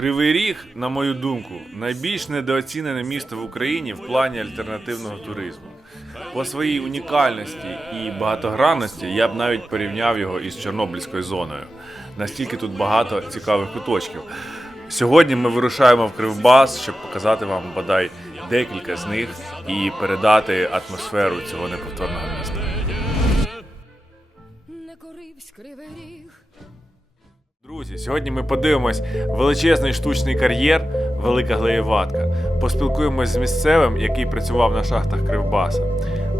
Кривий Ріг, на мою думку, найбільш недооцінене місто в Україні в плані альтернативного туризму. По своїй унікальності і багатогранності я б навіть порівняв його із Чорнобильською зоною. Настільки тут багато цікавих куточків. Сьогодні ми вирушаємо в Кривбас, щоб показати вам бодай декілька з них і передати атмосферу цього неповторного міста. Не коривсь кривий ріг. Друзі, сьогодні ми подивимось величезний штучний кар'єр, велика глеєватка. Поспілкуємось з місцевим, який працював на шахтах Кривбаса.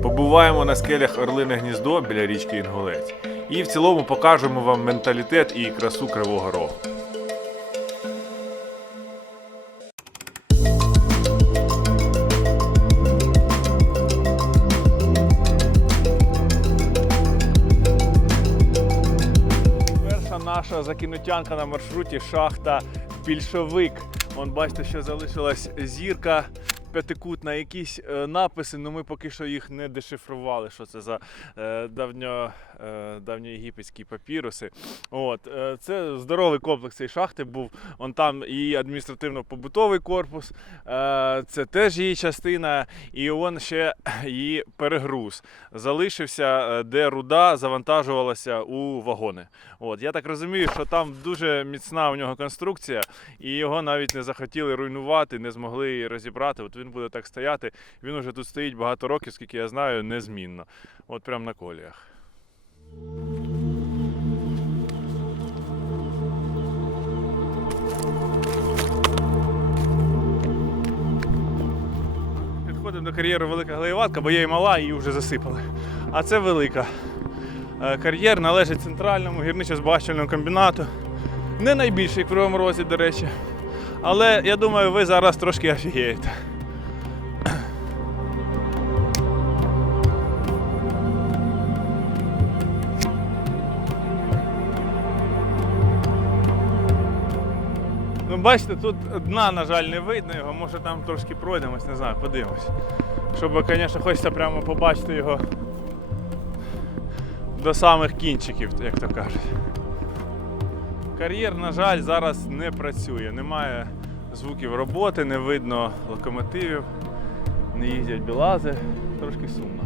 Побуваємо на скелях Орлине гніздо біля річки Інгулець. І в цілому покажемо вам менталітет і красу Кривого Рогу. Закинутянка на маршруті шахта Більшовик. Вон бачите, що залишилась зірка п'ятикутна, якісь е, написи, але ми поки що їх не дешифрували, що це за е, давньо, е, давньоєгипетські папіруси. От, це здоровий комплекс цієї шахти був. Он там і адміністративно-побутовий корпус, це теж її частина, і он ще її перегруз. Залишився, де руда завантажувалася у вагони. От, я так розумію, що там дуже міцна у нього конструкція, і його навіть не захотіли руйнувати, не змогли її розібрати. От він буде так стояти. Він уже тут стоїть багато років, скільки я знаю, незмінно. От прямо на коліях. Підходимо до кар'єру велика глеєватка, бо є і мала, її вже засипали. А це велика. Е, Кар'єр належить центральному гірничо-збагачувальному комбінату. Не найбільший в Кривому Розі, до речі. Але я думаю, ви зараз трошки офігієте. Бачите, тут дна, на жаль, не видно його, може там трошки пройдемось, не знаю, подивимось. Щоб, звісно, хочеться прямо побачити його до самих кінчиків, як то кажуть. Кар'єр, на жаль, зараз не працює. Немає звуків роботи, не видно локомотивів, не їздять білази. Трошки сумно.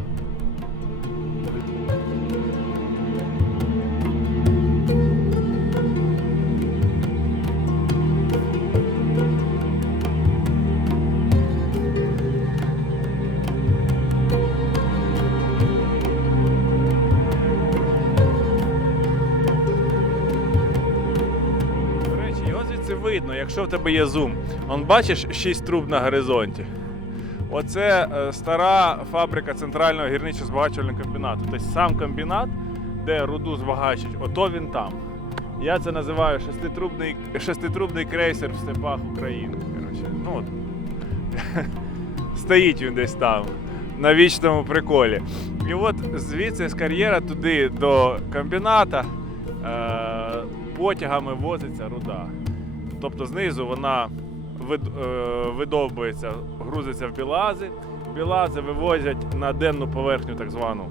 Видно, якщо в тебе є зум. Он бачиш шість труб на горизонті. Оце е, стара фабрика центрального гірничо-збагачувального комбінату. Тобто сам комбінат, де руду збагачують, ото він там. Я це називаю шеститрубний, шеститрубний крейсер в степах України. Коротше, ну, от. Стоїть він десь там, на вічному приколі. І от звідси з кар'єра туди до комбіната е, потягами возиться руда. Тобто знизу вона е, видовбується, грузиться в білази. Білази вивозять на денну поверхню, так звану,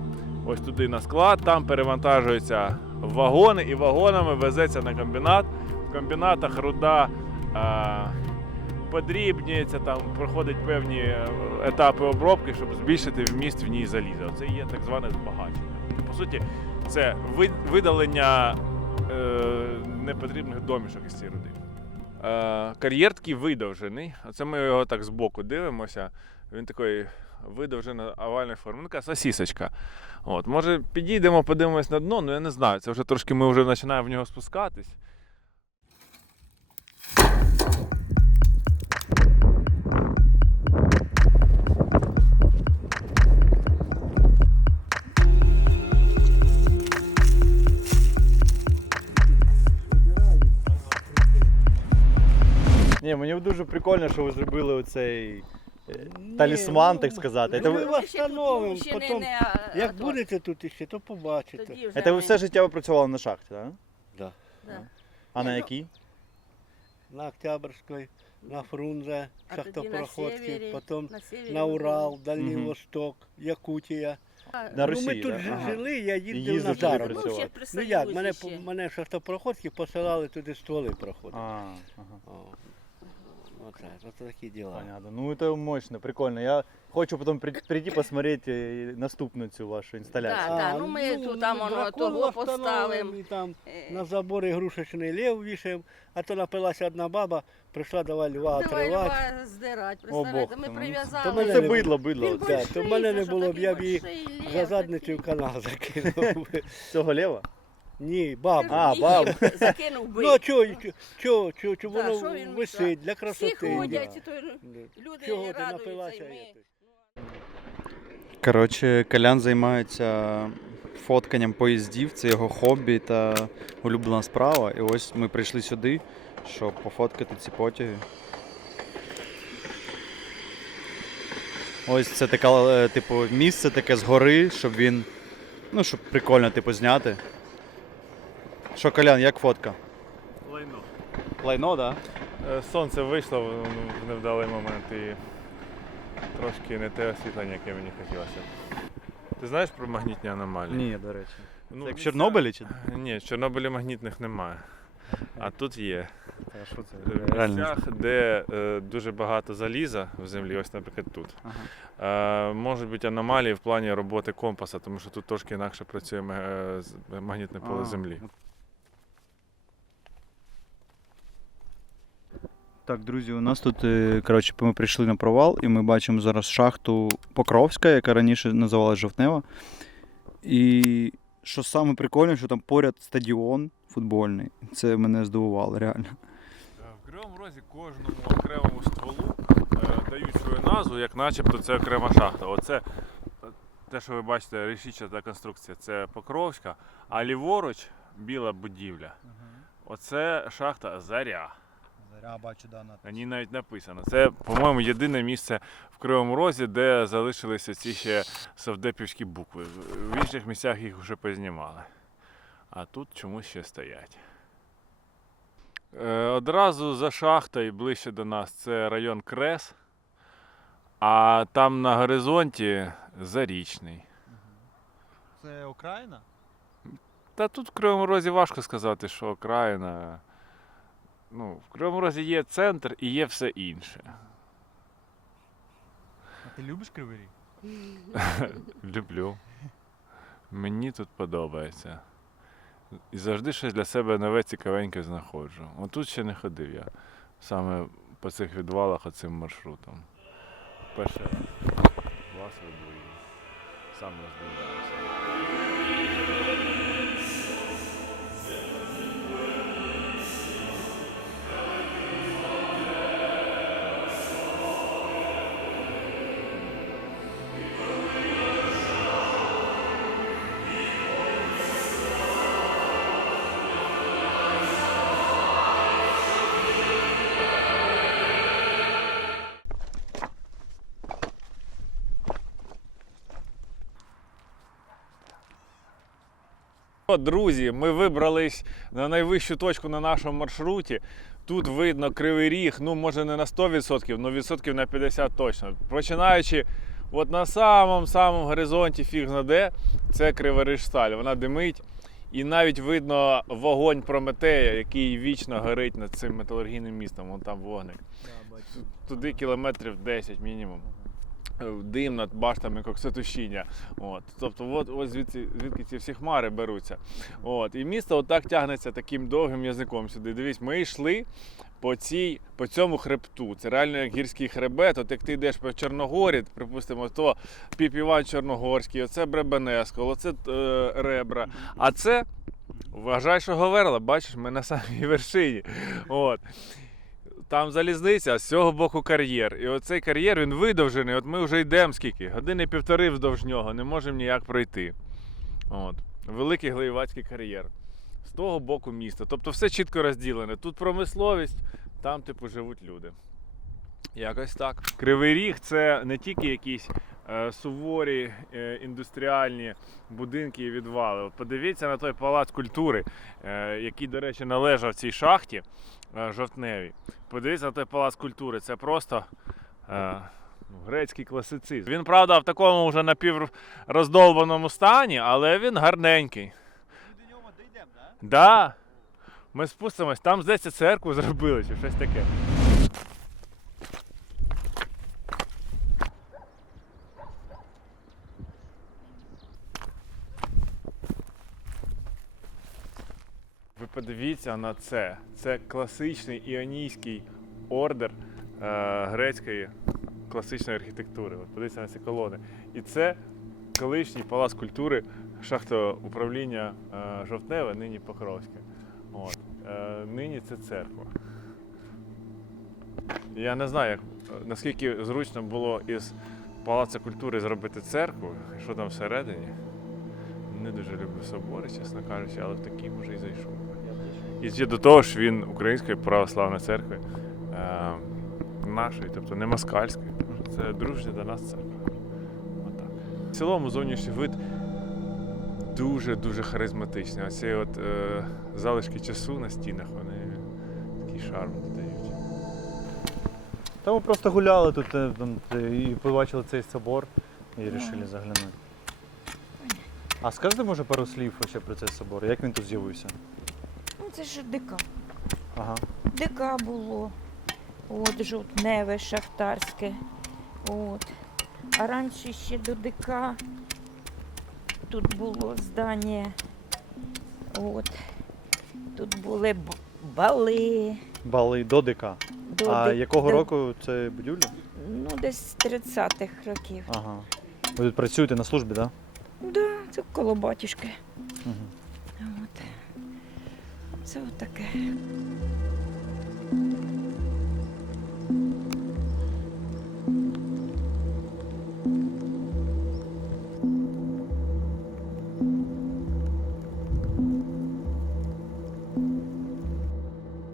ось туди на склад, там перевантажуються вагони і вагонами везеться на комбінат. В комбінатах руда е, подрібнюється, там проходить певні етапи обробки, щоб збільшити вміст в ній заліза. Це є так зване збагачення. По суті, це видалення е, непотрібних домішок із цієї руди. Е, кар'єр видовжений. Оце ми його так збоку дивимося. Він такий видовжена овальної форми. Ну, така сосісочка. От, може, підійдемо, подивимось на дно, ну я не знаю. Це вже трошки ми вже починаємо в нього спускатись. Дуже прикольно, що ви зробили оцей е, талісман, так сказати. Це Ми ви, вас встановимо, Ще не- потім, не, а, як ато. будете тут іще, то побачите. Тоді вже це ви ми- все життя ви працювали на шахті, так? Да. Да. А на ну, якій? На Октябрьській, на Фрунзе, А тоді на шахтопроходки, севері, потім на, севері на ми Урал. Дальній Мгм. Восток, Якутія. На ну, Росії, ми тут да? жи- Ага. жили, я їздив їздив на туди працював. Ну, ще при Ну як, мене, Союзі ще. мене шахтопроходки посилали туди стволи проходити. А, ага. О, Оце, оце такі діла. Понятно. Ну это мощно, прикольно. Я хочу потом при- прийти посмотреть е, наступну цю вашу інсталяцію. Так, так, ну ми тут там воно дракон того встановимо, поставимо. І там Е, на забор ігрушечний лев вішаємо, а то напилася одна баба, прийшла давай льва Давай отривати. льва здирать, О, Бог представляєте, ми ти, ну, прив'язали. то мене Це бидло, бидло. Він. Больший, то в мене не що було б, я б її больший лев За задницю в канал закинув. Цього лева? Ні, бабу. А, бабу. Закинув би. Ну чого, чого, чого, чого Да, що воно він висить для Всі красоти. ходять, і то Да. люди Чого ти радуються, напилася? і ми. і? Коротше, Колян займається фотканням поїздів, це його хобі та улюблена справа. І ось ми прийшли сюди, щоб пофоткати ці потяги. Ось це таке, типу, місце таке згори, щоб він. Ну, щоб прикольно, типу, зняти. Що, Колян, як фотка? Лайно. Лайно, так? Е, Сонце вийшло в в невдалий момент і трошки не те освітлення, яке мені хотілося. Ти знаєш про магнітні аномалії? Ні, до речі. Ну, Це як в Чорнобилі чи? Ні, в Чорнобилі магнітних немає. А тут є. Що це? В місцях, де е, дуже багато заліза в землі, ось, наприклад, тут. Ага. Е, можуть бути аномалії в плані роботи компаса, тому що тут трошки інакше працює е, магнітне поле А, землі. Так, друзі, у нас тут, е, коротше, ми прийшли на провал, і ми бачимо зараз шахту Покровська, яка раніше називалась Жовтнева. І що саме прикольне, що там поряд стадіон футбольний. Це мене здивувало, реально. Е, В Кривому Розі кожному окремому стволу е, дають свою назву, як начебто це окрема шахта. Оце те, що ви бачите, решітчата конструкція, це Покровська, а ліворуч біла будівля. Оце шахта Заря. Заря бачу, да, На ній навіть написано. Це, по-моєму, єдине місце в Кривому Розі, де залишилися ці ще совдепівські букви. В інших місцях їх вже познімали. А тут чомусь ще стоять. Е, одразу за шахтою ближче до нас це район Крес. А там на горизонті Зарічний. Це Україна? Та тут в Кривому Розі важко сказати, що окраїна. Ну, в Кривому Розі є центр і є все інше. А ти любиш Кривий Ріг? Люблю. Мені тут подобається. І завжди щось для себе нове цікавеньке знаходжу. Отут ще не ходив я. Саме по цих відвалах оцим маршрутом. Раз. Вас веду сам роздивляюся. Друзі, ми вибрались на найвищу точку на нашому маршруті. Тут видно кривий ріг, ну може не на 100%, але відсотків на 50 точно. Починаючи от на самому самому горизонті фіг знаде, це Криворіжсталь. Вона димить. І навіть видно вогонь Прометея, який вічно горить над цим металургійним містом. Вон там вогник. Туди кілометрів 10 мінімум. Дим над баштами коксотушіння. От. Тобто, от, ось звідси, звідки ці всі хмари беруться. От. І місто отак тягнеться таким довгим язиком сюди. Дивись, ми йшли по, цій, по цьому хребту. Це реально як гірський хребет. От як ти йдеш по Чорногорі, припустимо, то Піп Іван Чорногорський, оце Бребенескол, оце е, Ребра. А це. Вважай, що Говерла, бачиш, ми на самій вершині. От. Там залізниця, а з цього боку кар'єр. І оцей кар'єр він видовжений. От ми вже йдемо скільки? Години півтори вздовж нього, не можемо ніяк пройти. От. Великий глиєвацький кар'єр. З того боку міста. Тобто все чітко розділене. Тут промисловість, там, типу, живуть люди. Якось так. Кривий Ріг це не тільки якісь е, суворі е, індустріальні будинки і відвали. От подивіться на той палац культури, е, який, до речі, належав цій шахті жовтневій. Подивіться на той палац культури. Це просто е, Ну, Грецький класицизм. Він, правда, в такому вже напівроздолбаному стані, але він гарненький. Ми до нього дійдемо, так? Да. Ми спустимось, там, здається, церкву зробили чи щось таке. Ви подивіться на це. Це класичний іонійський ордер е, грецької класичної архітектури. От подивіться на ці колони. І це колишній палац культури шахтоуправління е, Жовтневе, нині Покровське. От. Е, нині це церква. Я не знаю, як, наскільки зручно було із Палацу культури зробити церкву, що там всередині. Не дуже люблю собори, чесно кажучи, але в такий може і зайшов. І ще до того ж він Української православної церкви е, нашої, тобто не москальської. Це дружня до нас церква. Отак. В цілому зовнішній вид дуже-дуже харизматичний. Оці от е, залишки часу на стінах, вони такий шарм додають. Та ми просто гуляли тут е, там, і побачили цей собор і вирішили заглянути. А скажете, може, пару слів ще про цей собор? Як він тут з'явився? Це ж ДК. Ага. ДК було. От, жовтневе, шахтарське. От. А раніше ще до ДК тут було здання. От. Тут були бали. Бали до ДК. До А ди- якого до- року це будівля? Ну, десь з 30-х років. Ага. Ви тут працюєте на службі, так? Да, це коло батюшки. Угу. От. Це отаке.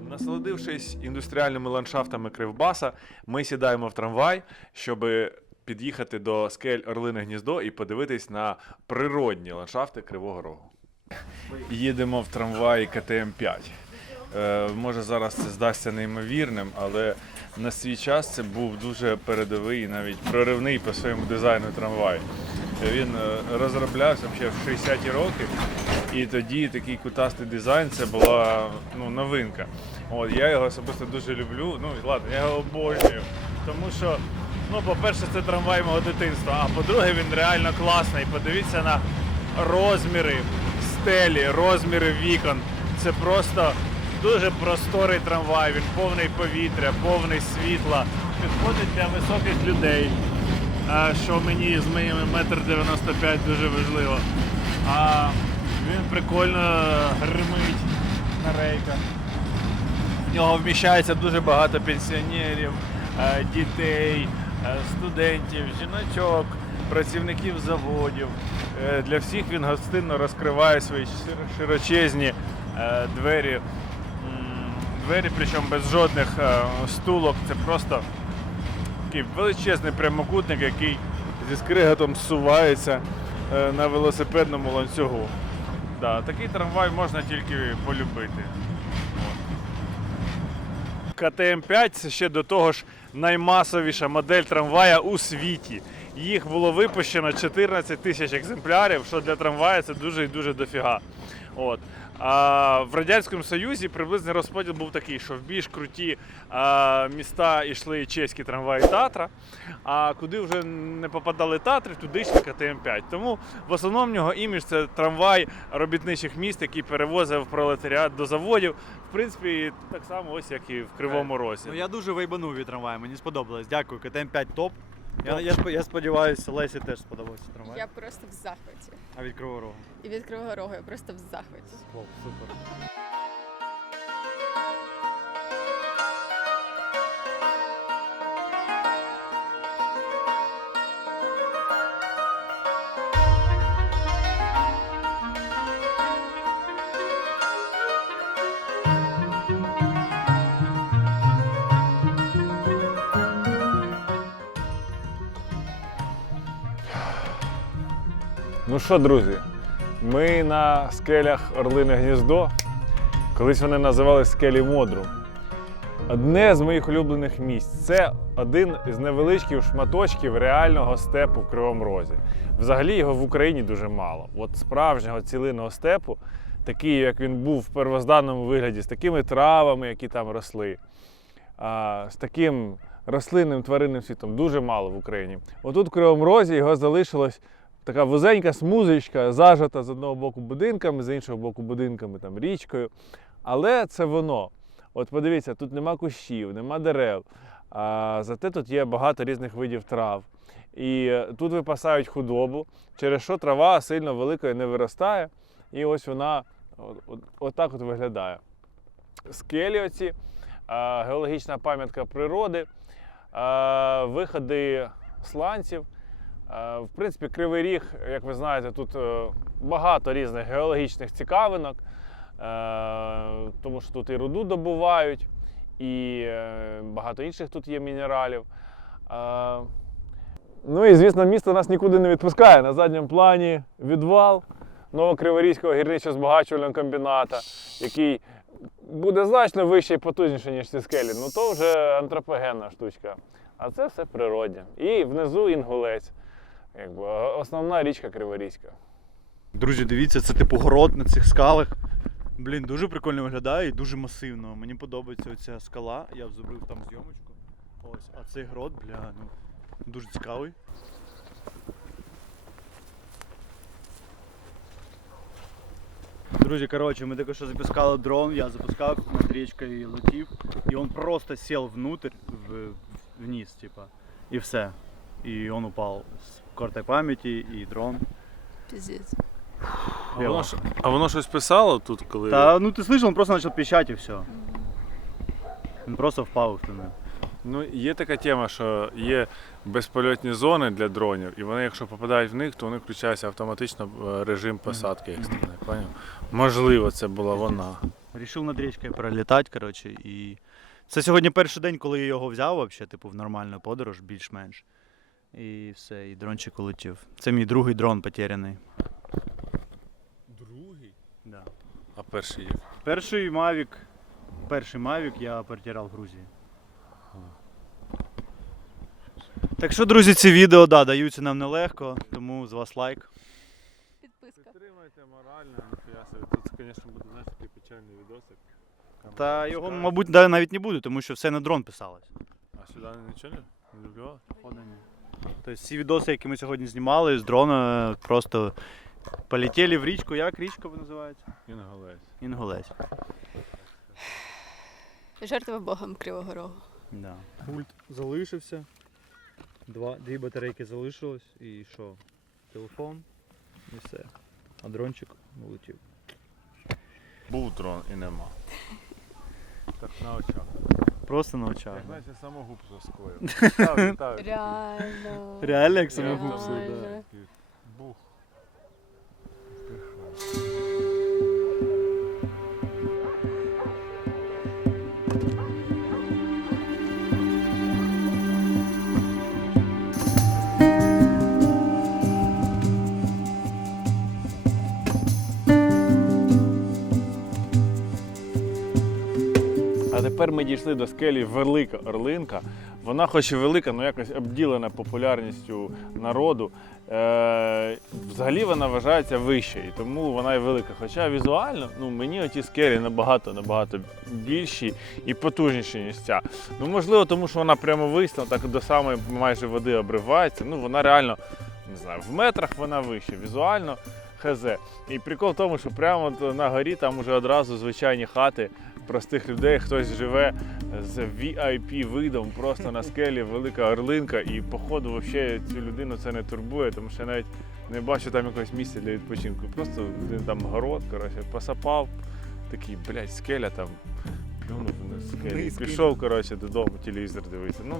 Насолодившись індустріальними ландшафтами Кривбаса, ми сідаємо в трамвай, щоб під'їхати до скель Орлине Гніздо і подивитись на природні ландшафти Кривого Рогу. Їдемо в трамваї КТМ-5. Е, може зараз це здасться неймовірним, але на свій час це був дуже передовий, навіть проривний по своєму дизайну трамвай. Він е, розроблявся ще в 60-ті роки, і тоді такий кутастий дизайн це була ну, новинка. От, я його особисто дуже люблю. Ну, ладно, я його обожнюю. Тому що, ну, по-перше, це трамвай мого дитинства, а по-друге, він реально класний. Подивіться на розміри стелі, розміри вікон. Це просто дуже просторий трамвай, він повний повітря, повний світла. Підходить для високих людей, що мені з моїми метр 95 дуже важливо. А він прикольно гримить на рейках. В нього вміщається дуже багато пенсіонерів, е, дітей, е, студентів, жіночок, працівників заводів. Е, Для всіх він гостинно розкриває свої широчезні е, двері. Двері, причому без жодних е, стулок. Це просто такий величезний прямокутник, який зі скриготом зсувається е, на велосипедному ланцюгу. Да, такий трамвай можна тільки полюбити. КТМ-5 ще до того ж наймасовіша модель трамвая у світі. Їх було випущено 14 тисяч екземплярів, що для трамвая це дуже і дуже дофіга. От. А в Радянському Союзі приблизний розподіл був такий, що в більш круті а, міста йшли чеські трамваї Татра, а куди вже не попадали Татри, туди йшли КТМ-5. Тому в основному його імідж це трамвай робітничих міст, який перевозив пролетаріат до заводів. В принципі, так само ось як і в Кривому Розі. Ну я дуже вайбанув від трамваю, мені сподобалось. Дякую, КТМ-5 топ. Я, я, я сподіваюся, Лесі теж сподобався трамвай. Я просто в захваті. А від Кривого Рогу. І від Кривого Рогу я просто в захваті. Вау, супер. Ну що, друзі, ми на скелях Орлине Гніздо. Колись вони називали скелі Модру. одне з моїх улюблених місць. Це один із невеличких шматочків реального степу в Кривому Розі. Взагалі його в Україні дуже мало. От справжнього цілинного степу, такий, як він був в первозданному вигляді, з такими травами, які там росли, з таким рослинним тваринним світом, дуже мало в Україні. Отут в Кривому Розі його залишилось така вузенька смузочка, зажата з одного боку будинками, з іншого боку будинками, там, річкою. Але це воно. От подивіться, тут нема кущів, нема дерев. А, зате тут є багато різних видів трав. І тут випасають худобу, через що трава сильно великою не виростає. І ось вона от, от, отак от виглядає. Скелі оці, геологічна пам'ятка природи, виходи сланців. А, В принципі, Кривий Ріг, як ви знаєте, тут е, багато різних геологічних цікавинок, е, тому що тут і руду добувають, і е, багато інших тут є мінералів. Е, Ну і звісно, місто нас нікуди не відпускає. На задньому плані відвал Новокриворізького гірничо-збагачувального комбіната, який буде значно вищий і потужніший, ніж ці скелі. Ну то вже антропогенна штучка. А це все природне. І внизу інгулець, якби основна річка Криворізька. Друзі, дивіться, це типу город на цих скалах. Блін, дуже прикольно виглядає і дуже масивно. Мені подобається оця скала. Я зробив там зйомочку. Ось, а цей грот, бля, ну дуже цікавий. Друзі, коротше, ми тільки що запускали дрон, я запускав над річкою летів, і він просто сів внутрь, в, вниз, типа, і все. І він упав з картой пам'яті, і дрон. Піздець. А воно, ж- а воно щось писало тут, коли. Да, ну ты слышал, он просто начал пищать и все. Он просто впав в тунель. Ну, є така тема, що є безпольотні зони для дронів, і вони, якщо попадають в них, то у них включається автоматично е, режим посадки екстреної. Поняв? Можливо, це була вона. Рішив над річкою пролітати, коротше, і. Це сьогодні перший день, коли я його взяв, вообще, типу, в нормальну подорож, більш-менш. І все, і дрончик улетів. Це мій другий дрон потеряний. Другий? Да. А перший є. Перший Mavic, перший Mavic я потеряв в Грузії. Так що, друзі, ці відео да, даються нам нелегко, тому з вас лайк. Підписка. Підтримайте морально, ніхуя собі. Тут, звісно, буде знаєш, такий печальний відосик. Та його, мабуть, да, навіть не буде, тому що все на дрон писалось. А сюди нічого не? Не дублювали? Тобто всі відоси, які ми сьогодні знімали з дрона, просто полетіли в річку. Як річка називається? Інголець. Інгулець. Жертва Богом Кривого Рогу. Да. Пульт залишився. Два, дві батарейки залишилось і що? Телефон і все. А дрончик улетів. Був дрон і нема. Так на очах. Просто на очах. Як наче самогубство скоїв. Реально. Реально як самогубство, Реально. Тепер ми дійшли до скелі Велика Орлинка. Вона, хоч і велика, але якось обділена популярністю народу. Е, взагалі вона вважається вищою, і тому вона і велика. Хоча візуально ну, мені оті скелі набагато набагато більші і потужніші, ніж ця. Ну, можливо, тому що вона прямо висна, так до самої майже води обривається. Ну, вона реально не знаю, в метрах вона вища, візуально хз. І прикол в тому, що прямо на горі там уже одразу звичайні хати простих людей, хтось живе з VIP видом просто на скелі, велика орлинка, і походу взагалі цю людину це не турбує, тому що я навіть не бачу там якогось місця для відпочинку. Просто один там город, коротше, посапав, такий, блядь, скеля там. Плюнув на скелі. Пішов, коротше, додому телевізор дивитися. Ну,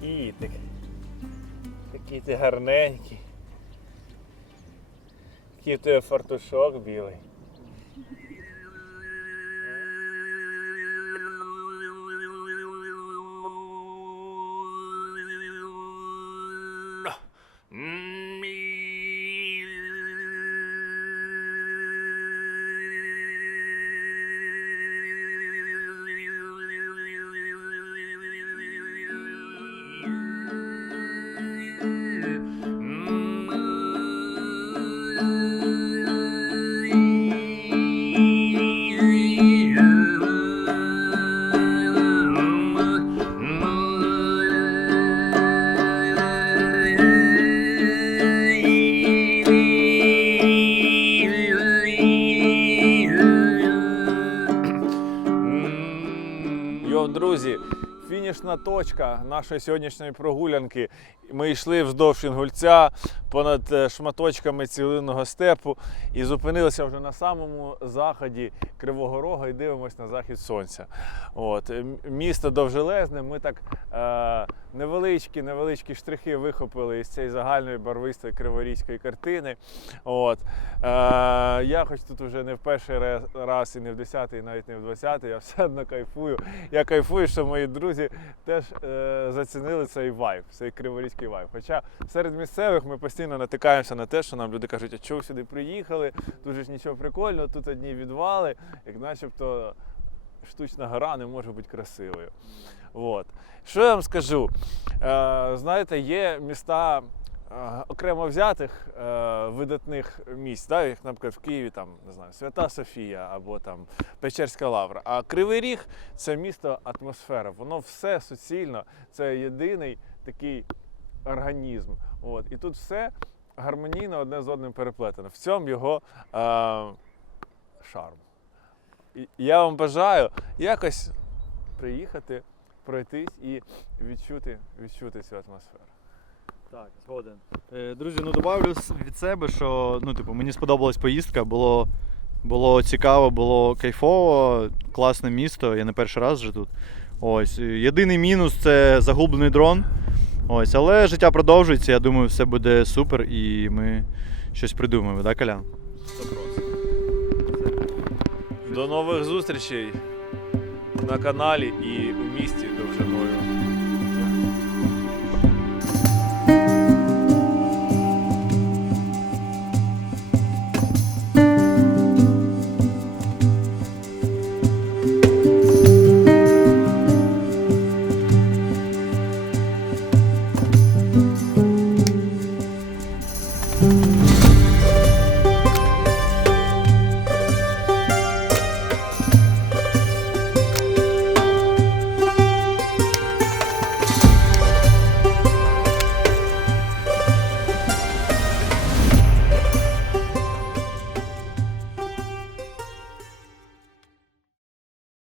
Кітик. Такий ти гарненький. Який тебе фартушок білий. Друзі, фінішна точка нашої сьогоднішньої прогулянки. Ми йшли вздовж Інгульця, понад е, шматочками цілинного степу і зупинилися вже на самому заході Кривого Рога і дивимося на захід сонця. От. Місто довжелезне. Ми так е, невеличкі, невеличкі штрихи вихопили із цієї загальної барвистої криворізької картини. От. Е, я хоч тут вже не в перший раз і не в десятий, і навіть не в двадцятий, я все одно кайфую. Я кайфую, що мої друзі теж е, зацінили цей вайб, цей криворізький вайб. Хоча серед місцевих ми постійно натикаємося на те, що нам люди кажуть, а чого сюди приїхали, тут же ж нічого прикольного, тут одні відвали, як начебто штучна гора не може бути красивою. От. Що я вам скажу? Е, знаєте, є міста е, окремо взятих е, видатних місць, да, як, наприклад, в Києві там, не знаю, Свята Софія або там Печерська Лавра. А Кривий Ріг це місто атмосфера. Воно все суцільно, це єдиний такий організм. От. І тут все гармонійно одне з одним переплетено. В цьому його е, шарм. І я вам бажаю якось приїхати, пройтись і відчути, відчути цю атмосферу. Так, згоден. Е, Друзі, ну добавлю від себе, що ну, типу, мені сподобалась поїздка, було, було цікаво, було кайфово, класне місто, я не перший раз вже тут. Ось. Єдиний мінус це загублений дрон. Ось, але життя продовжується, я думаю, все буде супер і ми щось придумаємо, так, Колян? До нових зустрічей на каналі і в місті довжиною